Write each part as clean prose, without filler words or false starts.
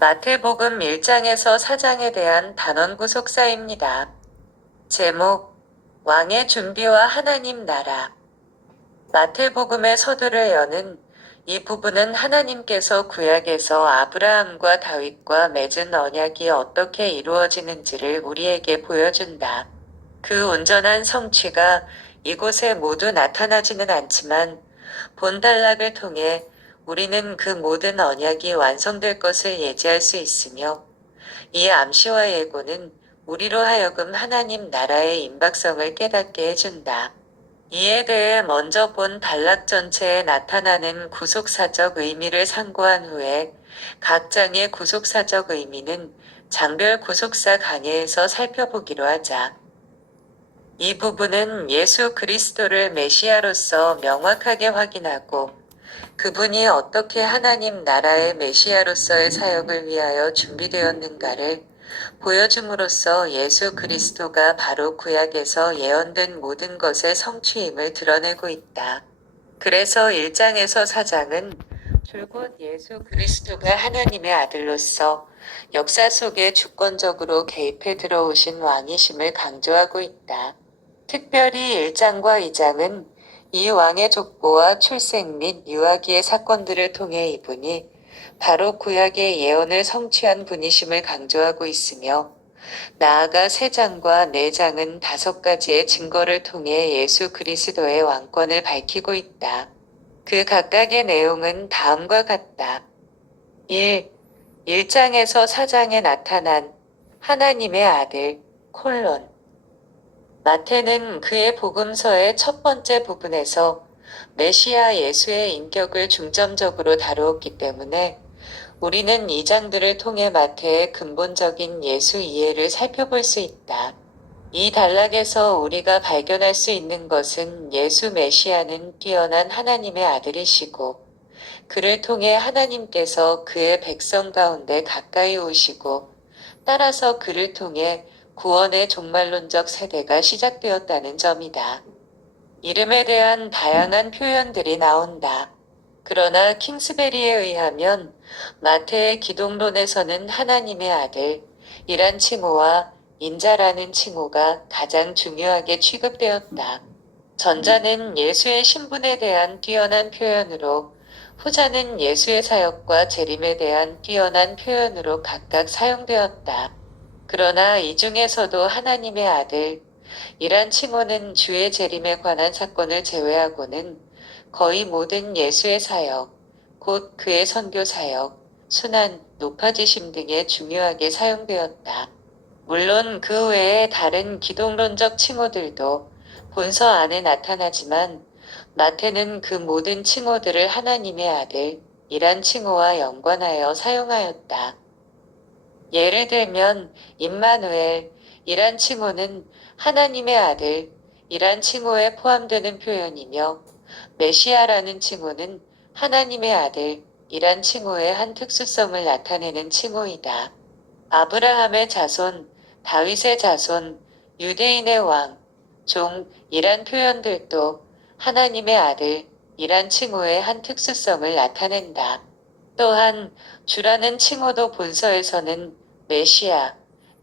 마태복음 1장에서 4장에 대한 단원 구속사입니다. 제목, 왕의 준비와 하나님 나라. 마태복음의 서두를 여는 이 부분은 하나님께서 구약에서 아브라함과 다윗과 맺은 언약이 어떻게 이루어지는지를 우리에게 보여준다. 그 온전한 성취가 이곳에 모두 나타나지는 않지만 본단락을 통해 우리는 그 모든 언약이 완성될 것을 예지할 수 있으며 이 암시와 예고는 우리로 하여금 하나님 나라의 임박성을 깨닫게 해준다. 이에 대해 먼저 본 단락 전체에 나타나는 구속사적 의미를 상고한 후에 각 장의 구속사적 의미는 장별 구속사 강해에서 살펴보기로 하자. 이 부분은 예수 그리스도를 메시아로서 명확하게 확인하고 그분이 어떻게 하나님 나라의 메시아로서의 사역을 위하여 준비되었는가를 보여줌으로써 예수 그리스도가 바로 구약에서 예언된 모든 것의 성취임을 드러내고 있다. 그래서 1장에서 4장은 줄곧 예수 그리스도가 하나님의 아들로서 역사 속에 주권적으로 개입해 들어오신 왕이심을 강조하고 있다. 특별히 1장과 2장은 이 왕의 족보와 출생 및 유아기의 사건들을 통해 이분이 바로 구약의 예언을 성취한 분이심을 강조하고 있으며 나아가 3장과 4장은 5가지의 증거를 통해 예수 그리스도의 왕권을 밝히고 있다. 그 각각의 내용은 다음과 같다. 1. 1장에서 4장에 나타난 하나님의 아들, 콜론. 마태는 그의 복음서의 첫 번째 부분에서 메시아 예수의 인격을 중점적으로 다루었기 때문에 우리는 이 장들을 통해 마태의 근본적인 예수 이해를 살펴볼 수 있다. 이 단락에서 우리가 발견할 수 있는 것은 예수 메시아는 뛰어난 하나님의 아들이시고 그를 통해 하나님께서 그의 백성 가운데 가까이 오시고 따라서 그를 통해 구원의 종말론적 세대가 시작되었다는 점이다. 이름에 대한 다양한 표현들이 나온다. 그러나 킹스베리에 의하면 마태의 기독론에서는 하나님의 아들, 이란 칭호와 인자라는 칭호가 가장 중요하게 취급되었다. 전자는 예수의 신분에 대한 뛰어난 표현으로 후자는 예수의 사역과 재림에 대한 뛰어난 표현으로 각각 사용되었다. 그러나 이 중에서도 하나님의 아들, 이란 칭호는 주의 재림에 관한 사건을 제외하고는 거의 모든 예수의 사역, 곧 그의 선교 사역, 순환, 높아지심 등에 중요하게 사용되었다. 물론 그 외에 다른 기독론적 칭호들도 본서 안에 나타나지만 마태는 그 모든 칭호들을 하나님의 아들, 이란 칭호와 연관하여 사용하였다. 예를 들면 임마누엘, 이란 칭호는 하나님의 아들, 이란 칭호에 포함되는 표현이며 메시아라는 칭호는 하나님의 아들, 이란 칭호의 한 특수성을 나타내는 칭호이다. 아브라함의 자손, 다윗의 자손, 유대인의 왕, 종, 이란 표현들도 하나님의 아들, 이란 칭호의 한 특수성을 나타낸다. 또한 주라는 칭호도 본서에서는 메시아,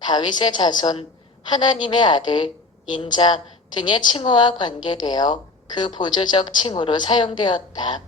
다윗의 자손, 하나님의 아들, 인자 등의 칭호와 관계되어 그 보조적 칭호로 사용되었다.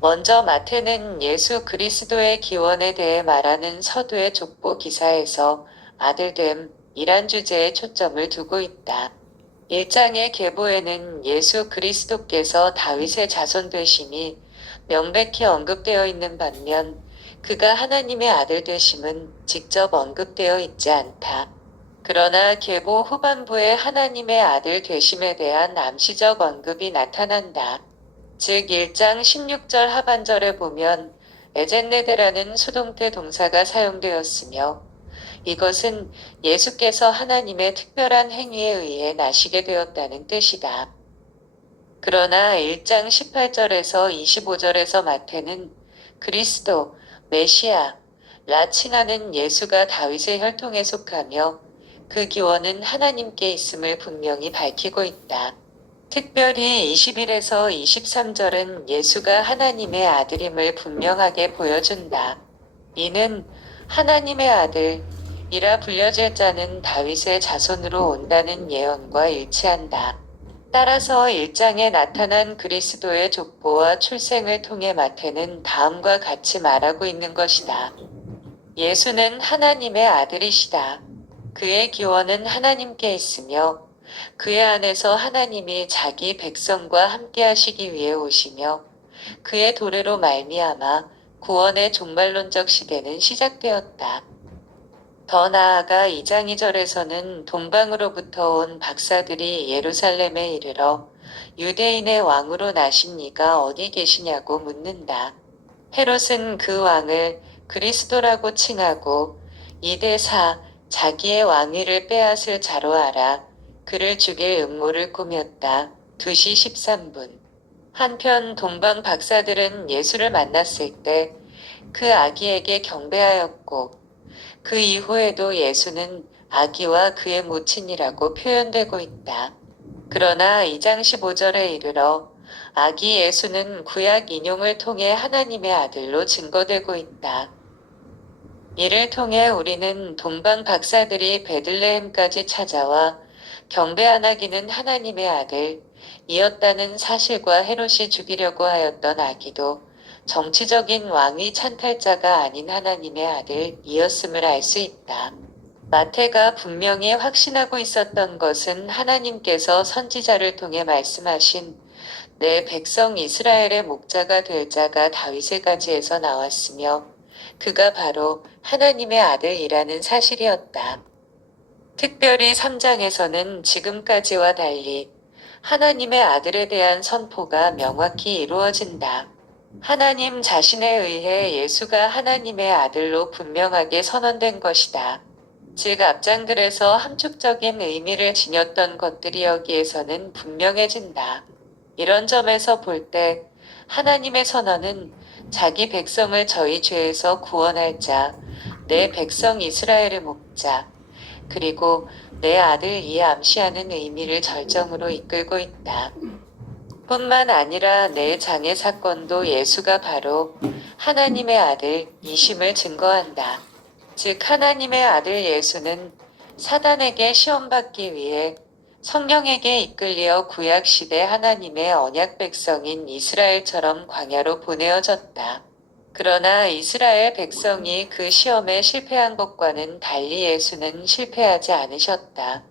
먼저 마태는 예수 그리스도의 기원에 대해 말하는 서두의 족보 기사에서 아들됨, 이란 주제에 초점을 두고 있다. 1장의 계보에는 예수 그리스도께서 다윗의 자손 되심이 명백히 언급되어 있는 반면 그가 하나님의 아들 되심은 직접 언급되어 있지 않다. 그러나 계보 후반부에 하나님의 아들 되심에 대한 암시적 언급이 나타난다. 즉 1장 16절 하반절에 보면 에젠네데라는 수동태 동사가 사용되었으며 이것은 예수께서 하나님의 특별한 행위에 의해 나시게 되었다는 뜻이다. 그러나 1장 18절에서 25절에서 마태는 그리스도, 메시아, 라 칭하는 예수가 다윗의 혈통에 속하며 그 기원은 하나님께 있음을 분명히 밝히고 있다. 특별히 21에서 23절은 예수가 하나님의 아들임을 분명하게 보여준다. 이는 하나님의 아들이라 불려질 자는 다윗의 자손으로 온다는 예언과 일치한다. 따라서 1장에 나타난 그리스도의 족보와 출생을 통해 마태는 다음과 같이 말하고 있는 것이다. 예수는 하나님의 아들이시다. 그의 기원은 하나님께 있으며 그의 안에서 하나님이 자기 백성과 함께 하시기 위해 오시며 그의 도래로 말미암아 구원의 종말론적 시대는 시작되었다. 더 나아가 2장 2절에서는 동방으로부터 온 박사들이 예루살렘에 이르러 유대인의 왕으로 나신 이가 어디 계시냐고 묻는다. 헤롯은 그 왕을 그리스도라고 칭하고 이 대사 자기의 왕위를 빼앗을 자로 알아 그를 죽일 음모를 꾸몄다. 2시 13분. 한편 동방 박사들은 예수를 만났을 때 그 아기에게 경배하였고 그 이후에도 예수는 아기와 그의 모친이라고 표현되고 있다. 그러나 2장 15절에 이르러 아기 예수는 구약 인용을 통해 하나님의 아들로 증거되고 있다. 이를 통해 우리는 동방 박사들이 베들레헴까지 찾아와 경배한 아기는 하나님의 아들이었다는 사실과 헤롯이 죽이려고 하였던 아기도 정치적인 왕위 찬탈자가 아닌 하나님의 아들이었음을 알 수 있다. 마태가 분명히 확신하고 있었던 것은 하나님께서 선지자를 통해 말씀하신 내 백성 이스라엘의 목자가 될 자가 다윗의 가지에서 나왔으며 그가 바로 하나님의 아들이라는 사실이었다. 특별히 3장에서는 지금까지와 달리 하나님의 아들에 대한 선포가 명확히 이루어진다. 하나님 자신에 의해 예수가 하나님의 아들로 분명하게 선언된 것이다. 즉 앞장들에서 함축적인 의미를 지녔던 것들이 여기에서는 분명해진다. 이런 점에서 볼 때 하나님의 선언은 자기 백성을 저희 죄에서 구원할 자, 내 백성 이스라엘의 목자, 그리고 내 아들이 암시하는 의미를 절정으로 이끌고 있다. 뿐만 아니라 내 장의 사건도 예수가 바로 하나님의 아들이심을 증거한다. 즉 하나님의 아들 예수는 사단에게 시험받기 위해 성령에게 이끌려 구약시대 하나님의 언약 백성인 이스라엘처럼 광야로 보내어졌다. 그러나 이스라엘 백성이 그 시험에 실패한 것과는 달리 예수는 실패하지 않으셨다.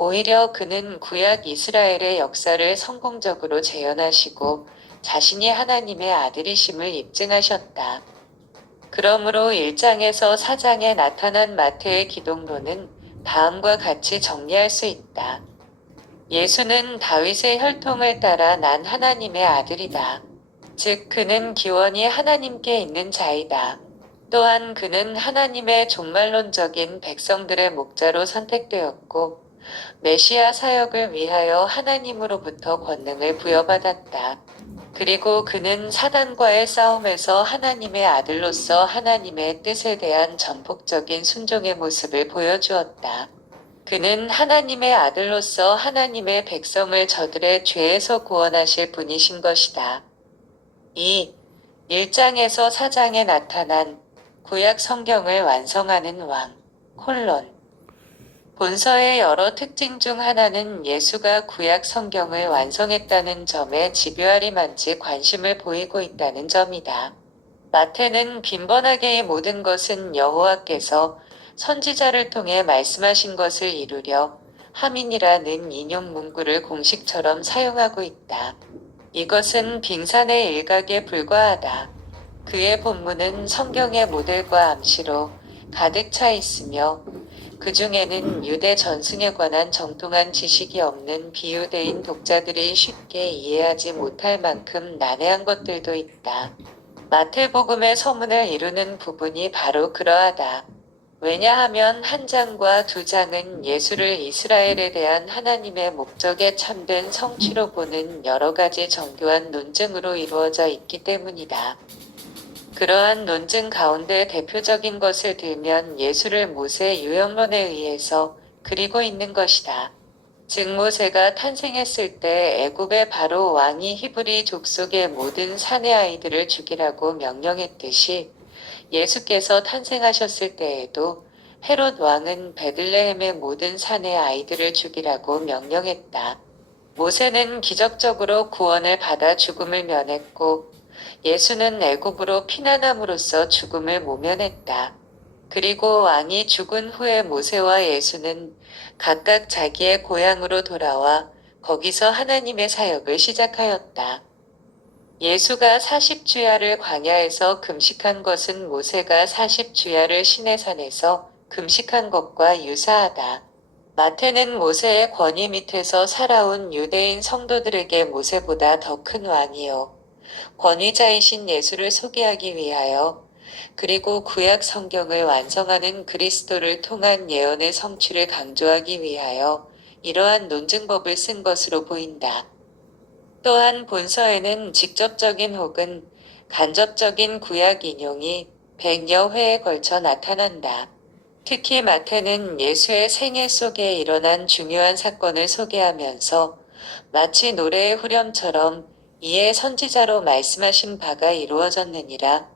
오히려 그는 구약 이스라엘의 역사를 성공적으로 재현하시고 자신이 하나님의 아들이심을 입증하셨다. 그러므로 1장에서 4장에 나타난 마태의 기독론은 다음과 같이 정리할 수 있다. 예수는 다윗의 혈통을 따라 난 하나님의 아들이다. 즉 그는 기원이 하나님께 있는 자이다. 또한 그는 하나님의 종말론적인 백성들의 목자로 선택되었고 메시아 사역을 위하여 하나님으로부터 권능을 부여받았다. 그리고 그는 사단과의 싸움에서 하나님의 아들로서 하나님의 뜻에 대한 전폭적인 순종의 모습을 보여주었다. 그는 하나님의 아들로서 하나님의 백성을 저들의 죄에서 구원하실 분이신 것이다. 2. 1장에서 4장에 나타난 구약 성경을 완성하는 왕, 본서의 여러 특징 중 하나는 예수가 구약 성경을 완성했다는 점에 집요하리만치 관심을 보이고 있다는 점이다. 마태는 빈번하게 이 모든 것은 여호와께서 선지자를 통해 말씀하신 것을 이루려 함이니라는 인용 문구를 공식처럼 사용하고 있다. 이것은 빙산의 일각에 불과하다. 그의 본문은 성경의 모델과 암시로 가득 차 있으며 그 중에는 유대 전승에 관한 정통한 지식이 없는 비유대인 독자들이 쉽게 이해하지 못할 만큼 난해한 것들도 있다. 마태복음의 서문을 이루는 부분이 바로 그러하다. 왜냐하면 한 장과 두 장은 예수를 이스라엘에 대한 하나님의 목적의 참된 성취로 보는 여러 가지 정교한 논증으로 이루어져 있기 때문이다. 그러한 논증 가운데 대표적인 것을 들면 예수를 모세 유형론에 의해서 그리고 있는 것이다. 즉 모세가 탄생했을 때 애굽의 바로 왕이 히브리 족속의 모든 사내 아이들을 죽이라고 명령했듯이 예수께서 탄생하셨을 때에도 헤롯 왕은 베들레헴의 모든 산의 아이들을 죽이라고 명령했다. 모세는 기적적으로 구원을 받아 죽음을 면했고 예수는 애굽으로 피난함으로써 죽음을 모면했다. 그리고 왕이 죽은 후에 모세와 예수는 각각 자기의 고향으로 돌아와 거기서 하나님의 사역을 시작하였다. 예수가 40주야를 광야에서 금식한 것은 모세가 40주야를 시내산에서 금식한 것과 유사하다. 마태는 모세의 권위 밑에서 살아온 유대인 성도들에게 모세보다 더 큰 왕이요. 권위자이신 예수를 소개하기 위하여 그리고 구약 성경을 완성하는 그리스도를 통한 예언의 성취를 강조하기 위하여 이러한 논증법을 쓴 것으로 보인다. 또한 본서에는 직접적인 혹은 간접적인 구약 인용이 100여 회에 걸쳐 나타난다. 특히 마태는 예수의 생애 속에 일어난 중요한 사건을 소개하면서 마치 노래의 후렴처럼 이에 선지자로 말씀하신 바가 이루어졌느니라.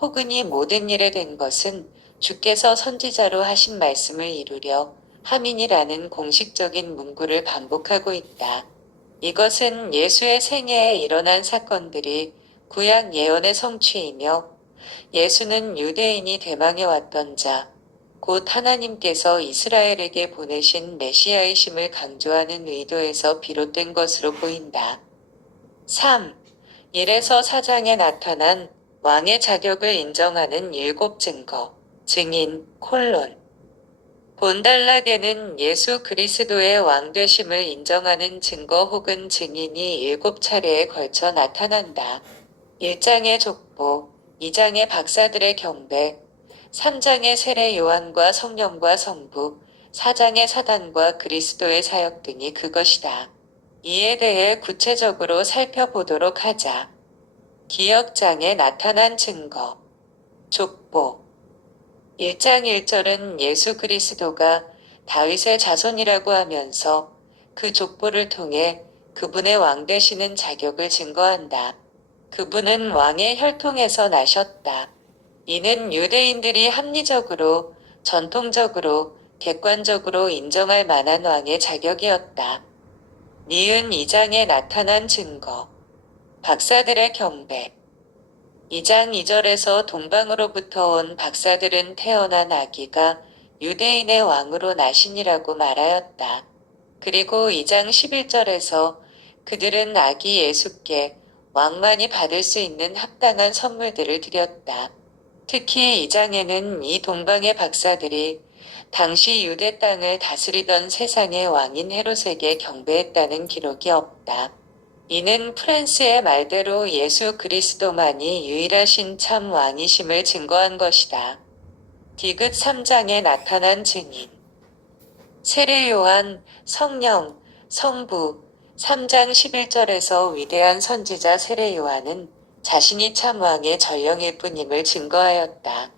혹은 이 모든 일에 된 것은 주께서 선지자로 하신 말씀을 이루려 함이니라는 공식적인 문구를 반복하고 있다. 이것은 예수의 생애에 일어난 사건들이 구약 예언의 성취이며 예수는 유대인이 대망해 왔던 자, 곧 하나님께서 이스라엘에게 보내신 메시아이심을 강조하는 의도에서 비롯된 것으로 보인다. 3. 1에서 4장에 나타난 왕의 자격을 인정하는 7 증거, 증인, 본단락에는 예수 그리스도의 왕되심을 인정하는 증거 혹은 증인이 7차례에 걸쳐 나타난다. 1장의 족보, 2장의 박사들의 경배, 3장의 세례 요한과 성령과 성부, 4장의 사단과 그리스도의 사역 등이 그것이다. 이에 대해 구체적으로 살펴보도록 하자. 기역장에 나타난 증거. 족보. 1장 1절은 예수 그리스도가 다윗의 자손이라고 하면서 그 족보를 통해 그분의 왕 되시는 자격을 증거한다. 그분은 왕의 혈통에서 나셨다. 이는 유대인들이 합리적으로, 전통적으로, 객관적으로 인정할 만한 왕의 자격이었다. 니은 2장에 나타난 증거. 박사들의 경배. 2장 2절에서 동방으로부터 온 박사들은 태어난 아기가 유대인의 왕으로 나시니라고 말하였다. 그리고 2장 11절에서 그들은 아기 예수께 왕만이 받을 수 있는 합당한 선물들을 드렸다. 특히 2장에는 이 동방의 박사들이 당시 유대 땅을 다스리던 세상의 왕인 헤롯에게 경배했다는 기록이 없다. 이는 프란스의 말대로 예수 그리스도만이 유일하신 참 왕이심을 증거한 것이다. 디귿 3장에 나타난 증인. 세례 요한, 성령, 성부. 3장 11절에서 위대한 선지자 세례 요한은 자신이 참 왕의 전령일 뿐임을 증거하였다.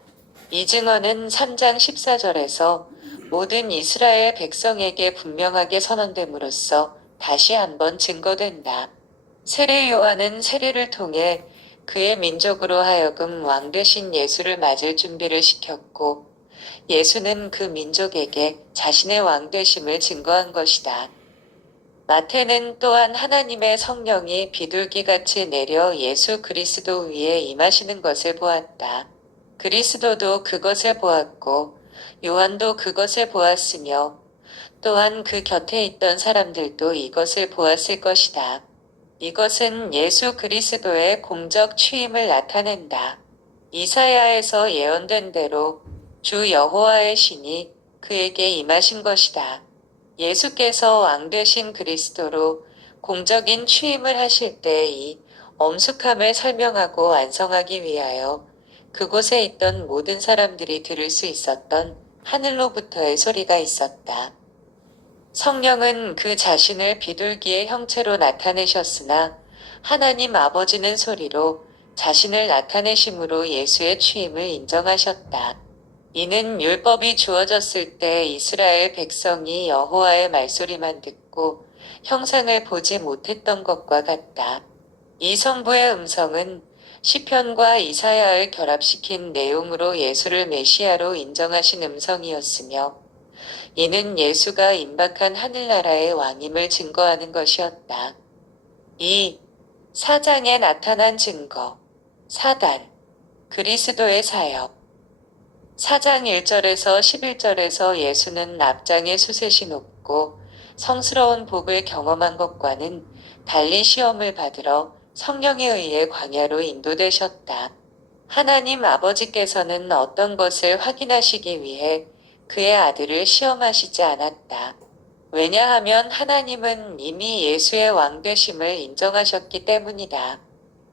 이 증언은 3장 14절에서 모든 이스라엘 백성에게 분명하게 선언됨으로써 다시 한번 증거된다. 세례 요한은 세례를 통해 그의 민족으로 하여금 왕 되신 예수를 맞을 준비를 시켰고 예수는 그 민족에게 자신의 왕 되심을 증거한 것이다. 마태는 또한 하나님의 성령이 비둘기같이 내려 예수 그리스도 위에 임하시는 것을 보았다. 그리스도도 그것을 보았고 요한도 그것을 보았으며 또한 그 곁에 있던 사람들도 이것을 보았을 것이다. 이것은 예수 그리스도의 공적 취임을 나타낸다. 이사야에서 예언된 대로 주 여호와의 신이 그에게 임하신 것이다. 예수께서 왕 되신 그리스도로 공적인 취임을 하실 때 이 엄숙함을 설명하고 완성하기 위하여 그곳에 있던 모든 사람들이 들을 수 있었던 하늘로부터의 소리가 있었다. 성령은 그 자신을 비둘기의 형체로 나타내셨으나 하나님 아버지는 소리로 자신을 나타내심으로 예수의 취임을 인정하셨다. 이는 율법이 주어졌을 때 이스라엘 백성이 여호와의 말소리만 듣고 형상을 보지 못했던 것과 같다. 이 성부의 음성은 시편과 이사야를 결합시킨 내용으로 예수를 메시아로 인정하신 음성이었으며, 이는 예수가 임박한 하늘나라의 왕임을 증거하는 것이었다. 2. 사장에 나타난 증거. 사단. 그리스도의 사역. 4장 1절에서 11절에서 예수는 앞장에 수셋이 높고 성스러운 복을 경험한 것과는 달리 시험을 받으러 성령에 의해 광야로 인도되셨다. 하나님 아버지께서는 어떤 것을 확인하시기 위해 그의 아들을 시험하시지 않았다. 왜냐하면 하나님은 이미 예수의 왕되심을 인정하셨기 때문이다.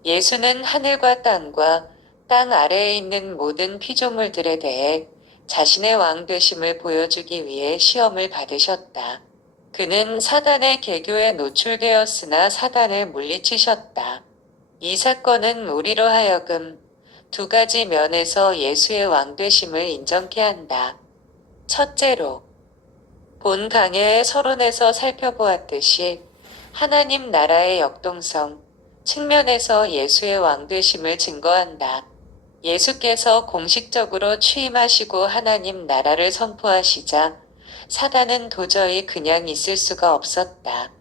예수는 하늘과 땅과 땅 아래에 있는 모든 피조물들에 대해 자신의 왕되심을 보여주기 위해 시험을 받으셨다. 그는 사단의 계교에 노출되었으나 사단을 물리치셨다. 이 사건은 우리로 하여금 두 가지 면에서 예수의 왕되심을 인정케 한다. 첫째로, 본 강해의 서론에서 살펴보았듯이 하나님 나라의 역동성 측면에서 예수의 왕되심을 증거한다. 예수께서 공식적으로 취임하시고 하나님 나라를 선포하시자 사단은 도저히 그냥 있을 수가 없었다.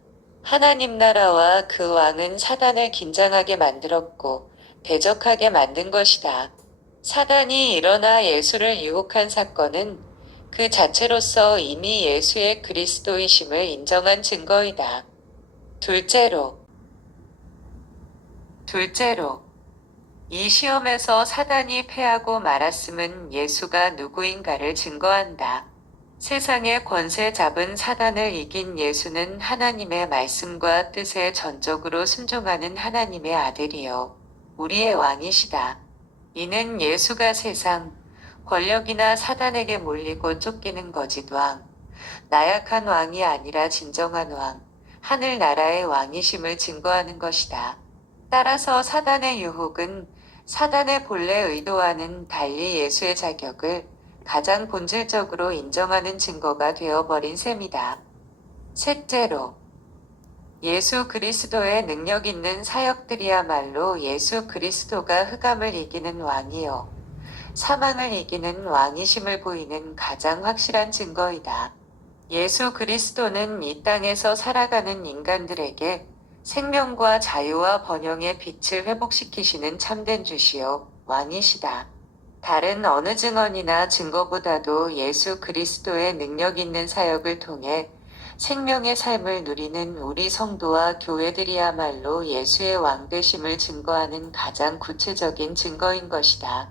하나님 나라와 그 왕은 사단을 긴장하게 만들었고 대적하게 만든 것이다. 사단이 일어나 예수를 유혹한 사건은 그 자체로서 이미 예수의 그리스도이심을 인정한 증거이다. 둘째로, 이 시험에서 사단이 패하고 말았음은 예수가 누구인가를 증거한다. 세상의 권세 잡은 사단을 이긴 예수는 하나님의 말씀과 뜻에 전적으로 순종하는 하나님의 아들이요, 우리의 왕이시다. 이는 예수가 세상, 권력이나 사단에게 몰리고 쫓기는 거짓 왕, 나약한 왕이 아니라 진정한 왕, 하늘나라의 왕이심을 증거하는 것이다. 따라서 사단의 유혹은 사단의 본래 의도와는 달리 예수의 자격을 가장 본질적으로 인정하는 증거가 되어버린 셈이다. 셋째로, 예수 그리스도의 능력 있는 사역들이야말로 예수 그리스도가 흑암을 이기는 왕이요, 사망을 이기는 왕이심을 보이는 가장 확실한 증거이다. 예수 그리스도는 이 땅에서 살아가는 인간들에게 생명과 자유와 번영의 빛을 회복시키시는 참된 주시요, 왕이시다. 다른 어느 증언이나 증거보다도 예수 그리스도의 능력 있는 사역을 통해 생명의 삶을 누리는 우리 성도와 교회들이야말로 예수의 왕되심을 증거하는 가장 구체적인 증거인 것이다.